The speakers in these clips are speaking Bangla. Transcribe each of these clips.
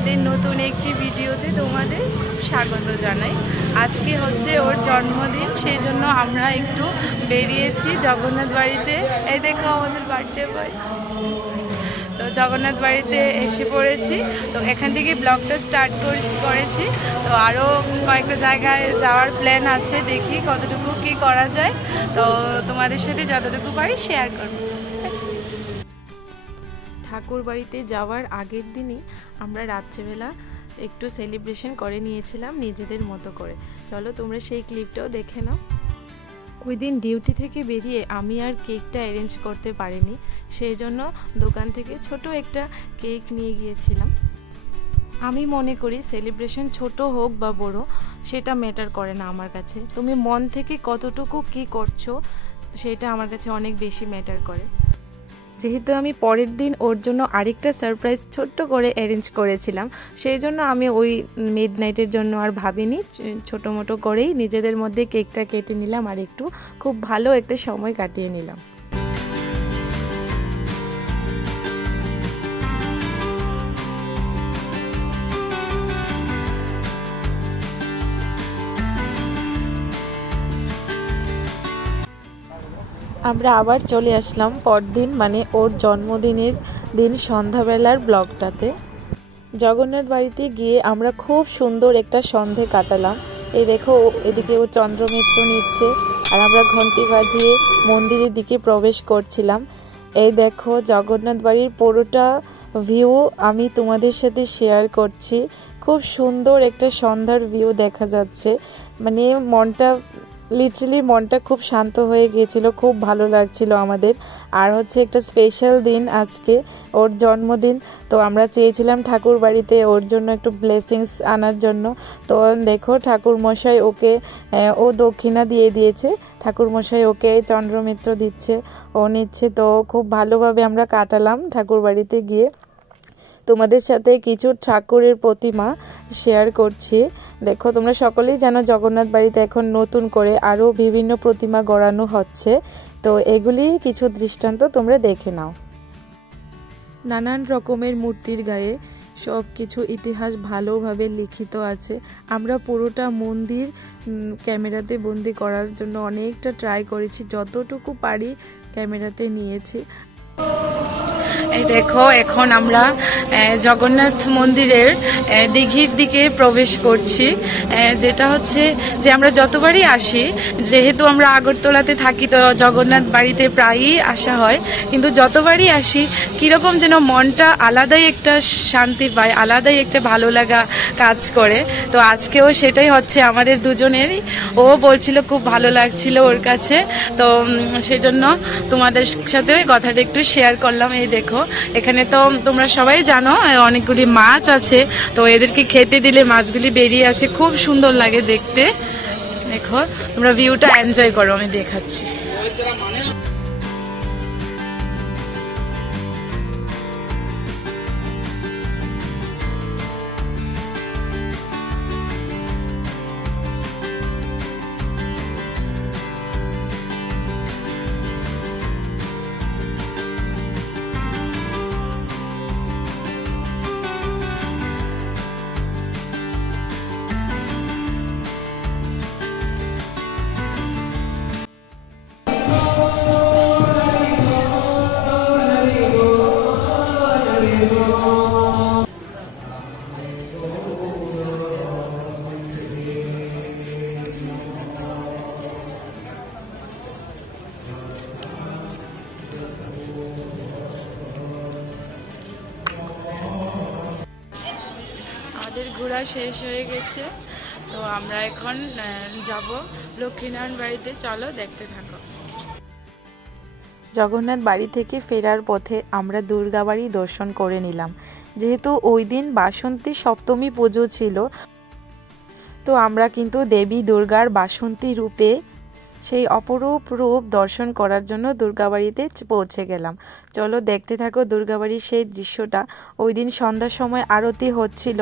আমাদের নতুন একটি ভিডিওতে তোমাদের স্বাগত জানাই। আজকে হচ্ছে ওর জন্মদিন, সেই জন্য আমরা একটু বেরিয়েছি জগন্নাথ বাড়িতে। এই দেখো আমাদের বার্থডে বয়। তো জগন্নাথ বাড়িতে এসে পড়েছি। তো এখান থেকে ব্লগটা স্টার্ট করেছি। তো আরও কয়েকটা জায়গায় যাওয়ার প্ল্যান আছে, দেখি কতটুকু কি করা যায়। তো তোমাদের সাথে যতটুকু পারি শেয়ার করব। ঠাকুর বাড়িতে যাওয়ার আগের দিনই আমরা রাত্রেবেলা একটু সেলিব্রেশন করে নিয়েছিলাম নিজেদের মতো করে। চলো তোমরা সেই ক্লিপটাও দেখে নাও। ওই দিন ডিউটি থেকে বেরিয়ে আমি আর কেকটা অ্যারেঞ্জ করতে পারিনি, সেই জন্য দোকান থেকে ছোট একটা কেক নিয়ে গিয়েছিলাম। আমি মনে করি সেলিব্রেশন ছোট হোক বা বড় সেটা ম্যাটার করে না আমার কাছে। তুমি মন থেকে কতটুকু কি করছো সেটা আমার কাছে অনেক বেশি ম্যাটার করে। যেহেতু আমি পরের দিন ওর জন্য আরেকটা সারপ্রাইজ ছোট্ট করে অ্যারেঞ্জ করেছিলাম, সেই জন্য আমি ওই মিড নাইটের জন্য আর ভাবিনি, ছোটো মোটো করেই নিজেদের মধ্যে কেকটা কেটে নিলাম আর একটু খুব ভালো একটা সময় কাটিয়ে নিলাম। আমরা আবার চলে আসলাম পরদিন, মানে ওর জন্মদিনের দিন সন্ধ্যাবেলার ব্লগটাতে। জগন্নাথ বাড়িতে গিয়ে আমরা খুব সুন্দর একটা সন্ধে কাটালাম। এই দেখো এদিকে ও চন্দ্রমিত্র নিচ্ছে আর আমরা ঘন্টি বাজিয়ে মন্দিরের দিকে প্রবেশ করছিলাম। এই দেখো জগন্নাথ বাড়ির পুরোটা ভিউ আমি তোমাদের সাথে শেয়ার করছি। খুব সুন্দর একটা সন্ধ্যার ভিউ দেখা যাচ্ছে, মানে লিটারালি মনটা খুব শান্ত হয়ে গিয়েছিল, খুব ভালো লাগছিল আমাদের। আর হচ্ছে একটা স্পেশাল দিন আজকে, ওর জন্মদিন। তো আমরা চেয়েছিলাম ঠাকুর বাড়িতে ওর জন্য একটু ব্লেসিংস আনার জন্য। তো দেখো ঠাকুর মশাই ওকে ও দক্ষিণা দিয়ে দিয়েছে, ঠাকুর মশাই ওকে চন্দ্রমিত্র দিচ্ছে, ও নিচ্ছে। তো খুব ভালোভাবে আমরা কাটালাম ঠাকুর বাড়িতে গিয়ে। তোমাদের সাথে কিছু ঠাকুরের প্রতিমা শেয়ার করছি। দেখো তোমরা সকলেই জানো জগন্নাথ বাড়িতে এখন নতুন করে আরও বিভিন্ন প্রতিমা গড়ানো হচ্ছে। তো এগুলি কিছু দৃষ্টান্ত তোমরা দেখে নাও। নানান রকমের মূর্তির গায়ে সব কিছু ইতিহাস ভালোভাবে লিখিত আছে। আমরা পুরোটা মন্দির ক্যামেরাতে বন্দি করার জন্য অনেকটা ট্রাই করেছি, যতটুকু পারি ক্যামেরাতে নিয়েছি। এই দেখো এখন আমরা জগন্নাথ মন্দিরের দিঘির দিকে প্রবেশ করছি। যেটা হচ্ছে যে আমরা যতবারই আসি, যেহেতু আমরা আগরতলাতে থাকি তো জগন্নাথ বাড়িতে প্রায়ই আসা হয়, কিন্তু যতবারই আসি কীরকম যেন মনটা আলাদাই একটা শান্তি পায়, আলাদাই একটা ভালো লাগা কাজ করে। তো আজকেও সেটাই হচ্ছে আমাদের দুজনেরই। ও বলছিল খুব ভালো লাগছিল ওর কাছে, তো সেজন্য তোমাদের সাথে ওই কথাটা একটু শেয়ার করলাম। এই দেখো এখানে তো তোমরা সবাই জানো অনেকগুলি মাছ আছে, তো এদেরকে খেতে দিলে মাছগুলি বেরিয়ে আসে, খুব সুন্দর লাগে দেখতে। দেখো তোমরা ভিউটা এনজয় করো, আমি দেখাচ্ছি। ঘোরা শেষ হয়ে গেছে, তো আমরা এখন যাব লক্ষ্মীনারায়ণ বাড়িতে। চলো দেখতে থাকো। জগন্নাথ বাড়ি থেকে ফেরার পথে আমরা দুর্গা বাড়ি দর্শন করে নিলাম। যেহেতু ওই দিন বাসন্তী সপ্তমী পুজো ছিল, তো আমরা কিন্তু দেবী দুর্গার বাসন্তী রূপে সেই অপরূপ রূপ দর্শন করার জন্য দুর্গাবাড়িতে পৌঁছে গেলাম। চলো দেখতে থাকো দুর্গাবাড়ির সেই দৃশ্যটা। ওই দিন সন্ধ্যার সময় আরতি হচ্ছিল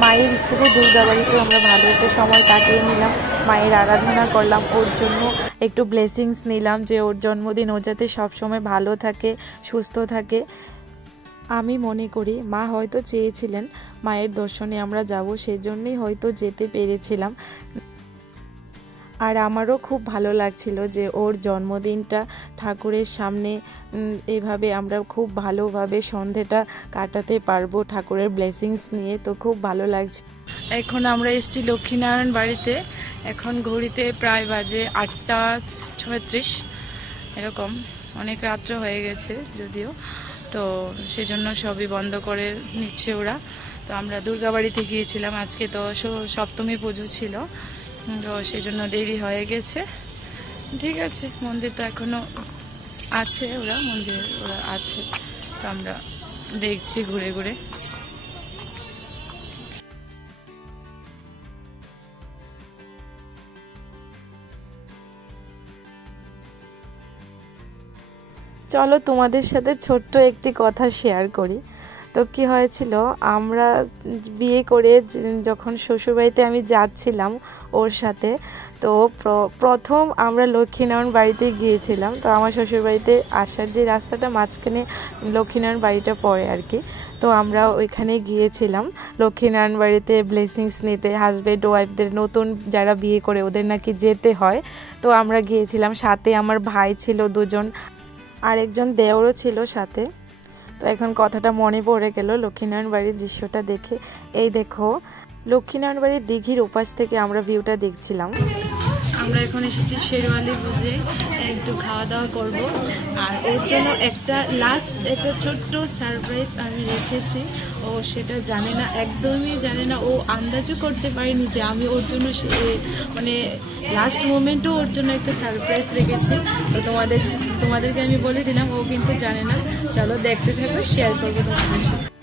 মায়ের ইচ্ছেতে দুর্গাবাড়িতে আমরা ভালো একটা সময় কাটিয়ে নিলাম, মায়ের আরাধনা করলাম, ওর জন্য একটু ব্লেসিংস নিলাম যে ওর জন্মদিন ও যাতে সবসময় ভালো থাকে, সুস্থ থাকে। আমি মনে করি মা হয়তো চেয়েছিলেন মায়ের দর্শনে আমরা যাব, সেজন্যই হয়তো যেতে পেরেছিলাম। আর আমারও খুব ভালো লাগছিল যে ওর জন্মদিনটা ঠাকুরের সামনে এভাবে আমরা খুব ভালোভাবে সন্ধেটা কাটাতে পারবো ঠাকুরের ব্লেসিংস নিয়ে, তো খুব ভালো লাগছে। এখন আমরা এসেছি লক্ষ্মীনারায়ণ বাড়িতে। এখন ঘড়িতে প্রায় বাজে 8:36 এরকম, অনেক রাত্র হয়ে গেছে যদিও, তো সেজন্য সবই বন্ধ করে নিচ্ছে ওরা। তো আমরা দুর্গাবাড়িতে গিয়েছিলাম, আজকে তো সপ্তমী পুজো ছিল, তো সেই জন্য দেরি হয়ে গেছে। ঠিক আছে, মন্দির তো এখনো আছে, মন্দির ওরা আছে, তো আমরা দেখছি ঘুরে ঘুরে। চলো তোমাদের সাথে ছোট্ট একটি কথা শেয়ার করি। তো কি হয়েছিল, আমরা বিয়ে করে যখন শ্বশুরবাড়িতে আমি যাচ্ছিলাম ওর সাথে, তো প্রথম আমরা লক্ষ্মীনারায়ণ বাড়িতে গিয়েছিলাম। তো আমার শ্বশুরবাড়িতে আসার যে রাস্তাটা মাঝখানে লক্ষ্মীনারায়ণ বাড়িটা পড়ে আর কি, তো আমরা ওইখানে গিয়েছিলাম লক্ষ্মীনারায়ণ বাড়িতে ব্লেসিংস নিতে। হাজব্যান্ড ওয়াইফদের নতুন যারা বিয়ে করে ওদের নাকি যেতে হয়, তো আমরা গিয়েছিলাম। সাথে আমার ভাই ছিল 2জন, আর একজন দেওরও ছিল সাথে। তো এখন কথাটা মনে পড়ে গেল লক্ষ্মীনারায়ণ বাড়ির দৃশ্যটা দেখে। এই দেখো, লক্ষ্মীনারায়ণ বাড়ির দিঘির ওপাশ থেকে আমরা ভিউটা দেখছিলাম। আমরা এখন এসেছি শেরওয়ালি বুঝে একটু খাওয়া দাওয়া করব, আর ওর জন্য একটা ছোট্ট সারপ্রাইজ আমি রেখেছি। ও সেটা জানে না, একদমই জানে না, ও আন্দাজও করতে পারেনি যে আমি ওর জন্য মানে লাস্ট মোমেন্টও ওর জন্য একটা সারপ্রাইজ রেখেছি। তো তোমাদেরকে আমি বলে দিলাম, ও কিন্তু জানে না। চলো দেখতে থাকো, শেয়ার করবো তোমাদের সাথে।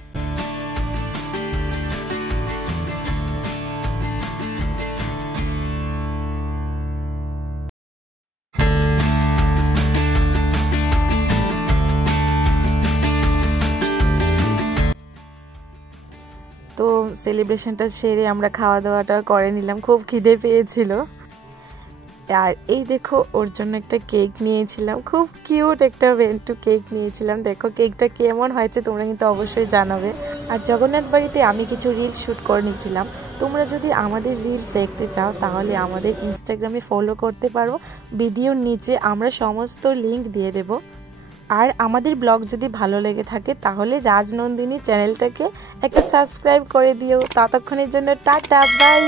তো সেলিব্রেশনটা সেরে আমরা খাওয়া দাওয়াটা করে নিলাম, খুব খিদে পেয়েছিল। আর এই দেখো, ওর জন্য একটা কেক নিয়েছিলাম, খুব কিউট একটা ভেন্টু কেক নিয়েছিলাম। দেখো কেকটা কেমন হয়েছে তোমরা কিন্তু অবশ্যই জানাবে। আর জগন্নাথ বাড়িতে আমি কিছু রিলস শ্যুট করে নিয়েছিলাম। তোমরা যদি আমাদের রিলস দেখতে চাও তাহলে আমাদের ইনস্টাগ্রামে ফলো করতে পারো, ভিডিওর নিচে আমরা সমস্ত লিঙ্ক দিয়ে দেব। আর আমাদের ব্লগ যদি ভালো লেগে থাকে তাহলে রাজনন্দিনী চ্যানেলটাকে একটা সাবস্ক্রাইব করে দিও। ততক্ষণের জন্য টাটা, বাই।